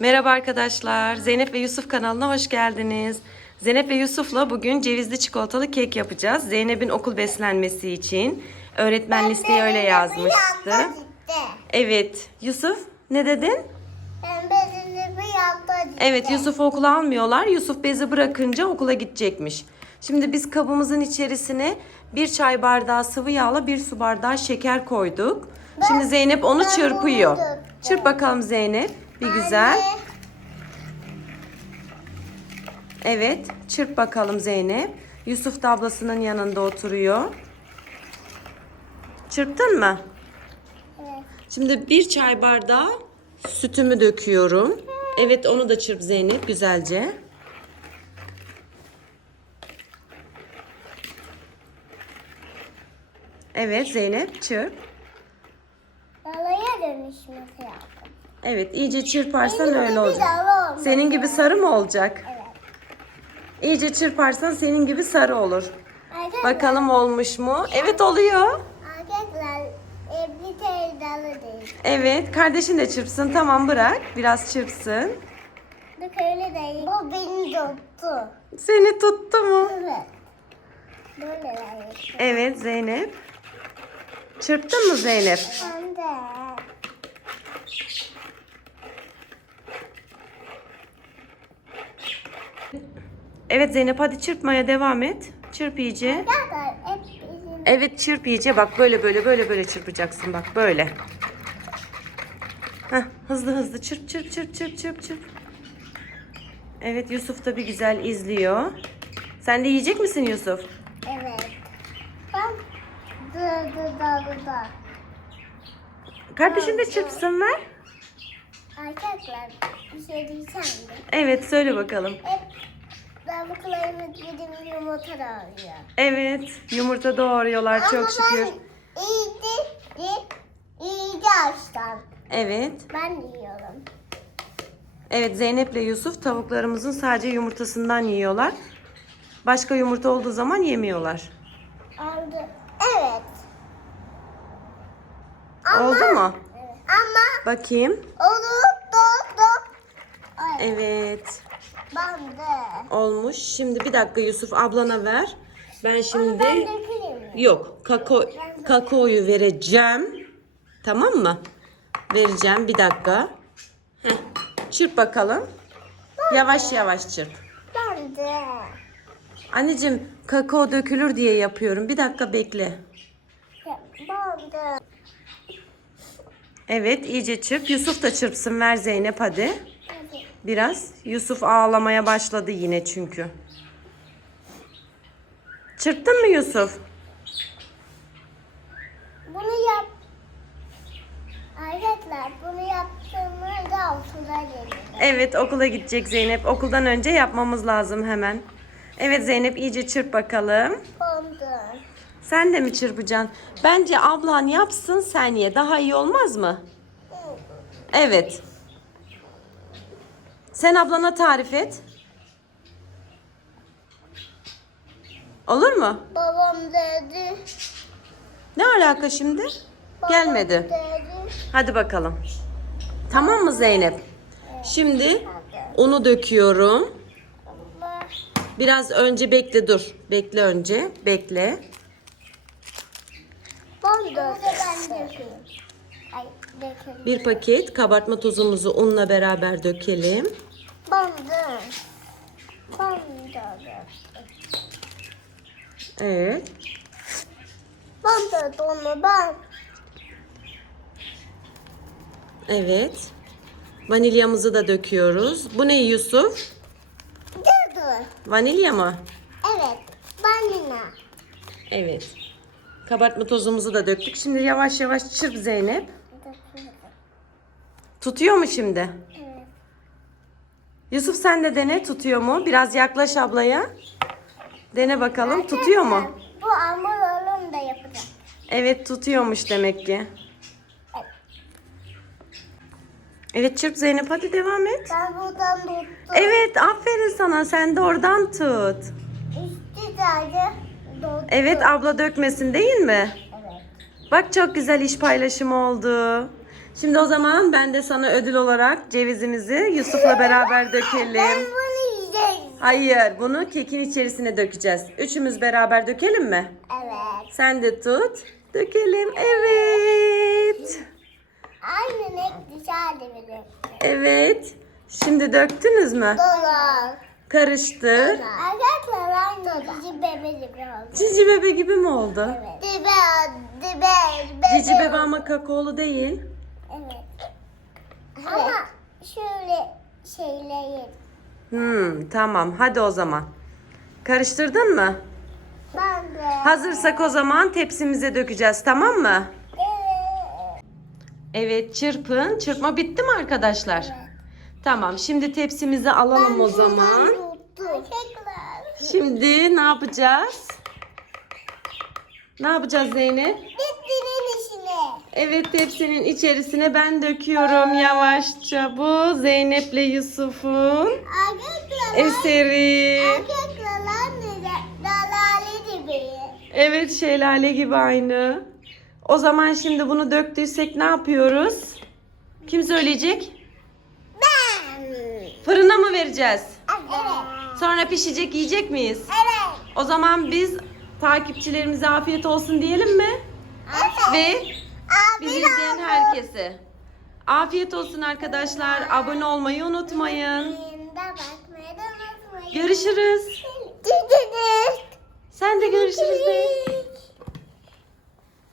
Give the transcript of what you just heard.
Merhaba arkadaşlar. Zeynep ve Yusuf kanalına hoş geldiniz. Zeynep ve Yusuf'la bugün cevizli çikolatalı kek yapacağız. Zeynep'in okul beslenmesi için. Öğretmen listeyi öyle yazmıştı. Evet. Yusuf ne dedin? Ben bezini bir yaptım. Evet Yusuf'u okula almıyorlar. Yusuf bezi bırakınca okula gidecekmiş. Şimdi biz kabımızın içerisine bir çay bardağı sıvı yağla bir su bardağı şeker koyduk. Şimdi Zeynep onu ben çırpıyor. Çırp bakalım Zeynep. Bir güzel. Evet, çırp bakalım Zeynep. Yusuf da ablasının yanında oturuyor. Çırptın mı? Evet. Şimdi bir çay bardağı sütümü döküyorum. Evet, onu da çırp Zeynep güzelce. Evet Zeynep çırp. Yalaya dönüşmesi. Evet iyice çırparsan Benim öyle gibi olacak. Senin gibi sarı mı olacak? Evet. İyice çırparsan senin gibi sarı olur. Arkadaşlar, Bakalım olmuş mu? Evet oluyor. arkadaşlar e, tane dalı değil. Evet kardeşin de çırpsın. Tamam bırak. Biraz çırpsın. Bak öyle değil. Bu beni tuttu. Seni tuttu mu? Evet. Böyle değil. Evet Zeynep. Çırptın mı Zeynep? Ben de. Evet Zeynep hadi çırpmaya devam et. Çırp iyice. Evet çırp iyice. Bak böyle böyle böyle böyle çırpacaksın. Bak böyle. Heh, hızlı hızlı çırp çırp çırp çırp çırp çırp. Evet Yusuf da bir güzel izliyor. Sen de yiyecek misin Yusuf? Evet. Ben dı dı da dı da. Kardeşin de çırpsın ver. Arkadaşlar bir şey diyeceğim de. Evet söyle bakalım. Hep tavuklarımız bizim yumurta da alıyor. Evet yumurta doğuruyorlar çok Ama şükür. ben iyice, iyi, iyice açtım. Evet. Ben yiyorum. Evet Zeynep ile Yusuf tavuklarımızın sadece yumurtasından yiyorlar. Başka yumurta olduğu zaman yemiyorlar. Aldı. Evet. Ama, Oldu mu? Evet. Ama Bakayım. oldu. Do, do. Ay, Evet. Ben de. Olmuş. Şimdi bir dakika Yusuf ablana ver. Ben şimdi Ben dökeyim mi? yok kakao kakaoyu vereceğim. Tamam mı? Vereceğim bir dakika. Heh. Çırp bakalım. Yavaş yavaş çırp. Ben de. Anneciğim kakao dökülür diye yapıyorum. Bir dakika bekle. Ben de. Evet iyice çırp. Yusuf da çırpsın ver Zeynep hadi. Biraz. Yusuf ağlamaya başladı yine çünkü. Çırptın mı Yusuf? Bunu yap. Arkadaşlar bunu yaptığımızda okula geliyor. Evet okula gidecek Zeynep. Okuldan önce yapmamız lazım hemen. Evet Zeynep iyice çırp bakalım. Kondu. Sen de mi çırpacaksın? Bence ablan yapsın sen ye. Daha iyi olmaz mı? Evet. Sen ablana tarif et. Olur mu? Babam dedi. Ne alaka şimdi? Gelmedi. Dedi. Hadi bakalım. Tamam mı Zeynep? Şimdi unu döküyorum. Biraz önce bekle dur. Bekle önce. Bekle. Bir paket kabartma tozumuzu unla beraber dökelim. Ben de. Evet. Ben de onu ben. Evet. Vanilyamızı da döküyoruz. Bu ne Yusuf? Dedi. Vanilya mı? Evet. Yine. Evet. Kabartma tozumuzu da döktük. Şimdi yavaş yavaş çırp Zeynep. Tutuyor mu şimdi? Evet. Yusuf sen de dene tutuyor mu? Biraz yaklaş ablaya. Dene bakalım tutuyor mu? Bu hamur oğlum da yapacağım. Evet tutuyormuş demek ki. Evet çırp Zeynep hadi devam et. Ben buradan tuttum. Evet aferin sana sen de oradan tut. Üstü sadece. Evet abla dökmesin değil mi? Evet. Bak çok güzel iş paylaşımı oldu. Şimdi o zaman ben de sana ödül olarak cevizimizi Yusuf'la beraber Ben dökelim. bunu yiyeceğim. Hayır, bunu kekin içerisine dökeceğiz. Üçümüz beraber dökelim mi? Evet. Sen de tut. Dökelim. Evet. Aynı ne güzel bir Evet. Şimdi döktünüz mü? Dolar. Karıştır. Arkadaşlar aynı cici bebe gibi oldu. Cici bebe gibi mi oldu? Dibe, dibe, bebe. Cici bebe ama kakaolu değil. Evet. Ama şöyle şeyleri. Hmm, tamam. Hadi o zaman. Karıştırdın mı? Ben de. Hazırsak o zaman tepsimize dökeceğiz, tamam mı? Evet. Evet, çırpın. Çırpma bitti mi arkadaşlar? Tamam, şimdi tepsimizi alalım o zaman. Şimdi ne yapacağız? Ne yapacağız Zeynep? Evet tepsinin içerisine ben döküyorum yavaşça. Bu Zeynep'le Yusuf'un eseri. Evet şelale gibi aynı. O zaman şimdi bunu döktüysek ne yapıyoruz? Kim söyleyecek? Ben. Fırına mı vereceğiz? Evet. Sonra pişecek yiyecek miyiz? Evet. O zaman biz takipçilerimize afiyet olsun diyelim mi? Evet. Ve bizi izleyen herkese. Afiyet olsun arkadaşlar. Abone olmayı unutmayın. Görüşürüz. Sen de görüşürüz de.